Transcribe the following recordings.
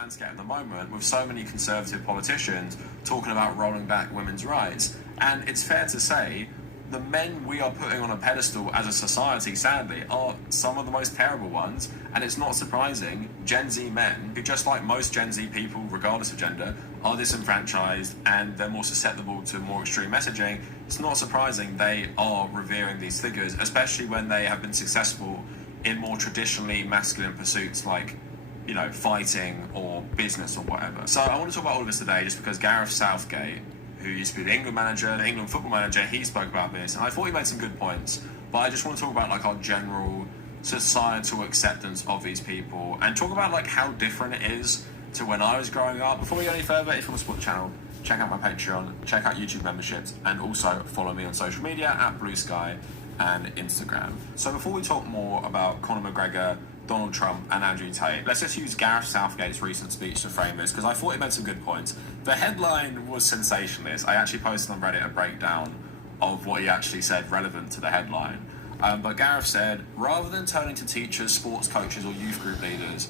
landscape at the moment with so many conservative politicians talking about rolling back women's rights. And it's fair to say the men we are putting on a pedestal as a society, sadly, are some of the most terrible ones. And it's not surprising Gen Z men, who just like most Gen Z people, regardless of gender, are disenfranchised and they're more susceptible to more extreme messaging. It's not surprising they are revering these figures, especially when they have been successful in more traditionally masculine pursuits like, you know, fighting or business or whatever. So I want to talk about all of this today just because Gareth Southgate, who used to be the England manager, the England football manager, he spoke about this, and I thought he made some good points. But I just want to talk about like our general societal acceptance of these people and talk about like how different it is to when I was growing up. Before we go any further, if you want to support the channel, check out my Patreon, check out YouTube memberships, and also follow me on social media at Blue Sky and Instagram. So before we talk more about Conor McGregor, Donald Trump and Andrew Tate, let's just use Gareth Southgate's recent speech to frame this, because I thought he made some good points. The headline was sensationalist. I actually posted on Reddit a breakdown of what he actually said relevant to the headline. But Gareth said, rather than turning to teachers, sports coaches or youth group leaders,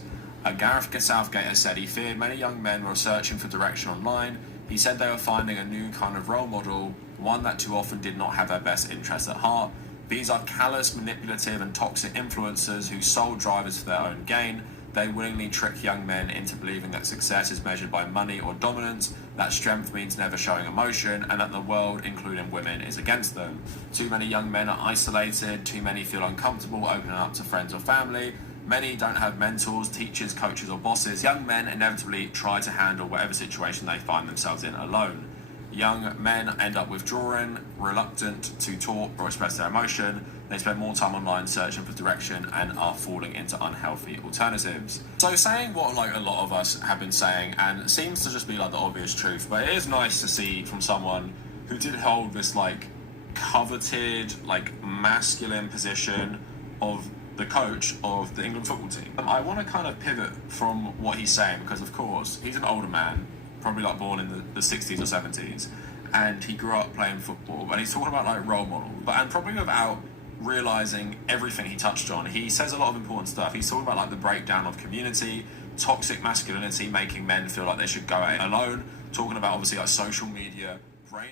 Gareth Southgate has said he feared many young men were searching for direction online. He said they were finding a new kind of role model, one that too often did not have their best interests at heart. These are callous, manipulative and toxic influencers whose sole drivers for their own gain. They willingly trick young men into believing that success is measured by money or dominance, that strength means never showing emotion, and that the world, including women, is against them. Too many young men are isolated, too many feel uncomfortable opening up to friends or family. Many don't have mentors, teachers, coaches or bosses. Young men inevitably try to handle whatever situation they find themselves in alone. Young men end up withdrawing, reluctant to talk or express their emotion. They spend more time online searching for direction and are falling into unhealthy alternatives. So saying what like a lot of us have been saying, and it seems to just be like the obvious truth, but it is nice to see from someone who did hold this like coveted, like masculine position of the coach of the England football team. I want to kind of pivot from what he's saying because of course he's an older man, probably like born in the 60s or 70s, and he grew up playing football, and he's talking about like role model, and probably without realizing everything he touched on. He says a lot of important stuff. He's talking about like the breakdown of community, toxic masculinity, making men feel like they should go it alone, talking about obviously like social media, brainwash.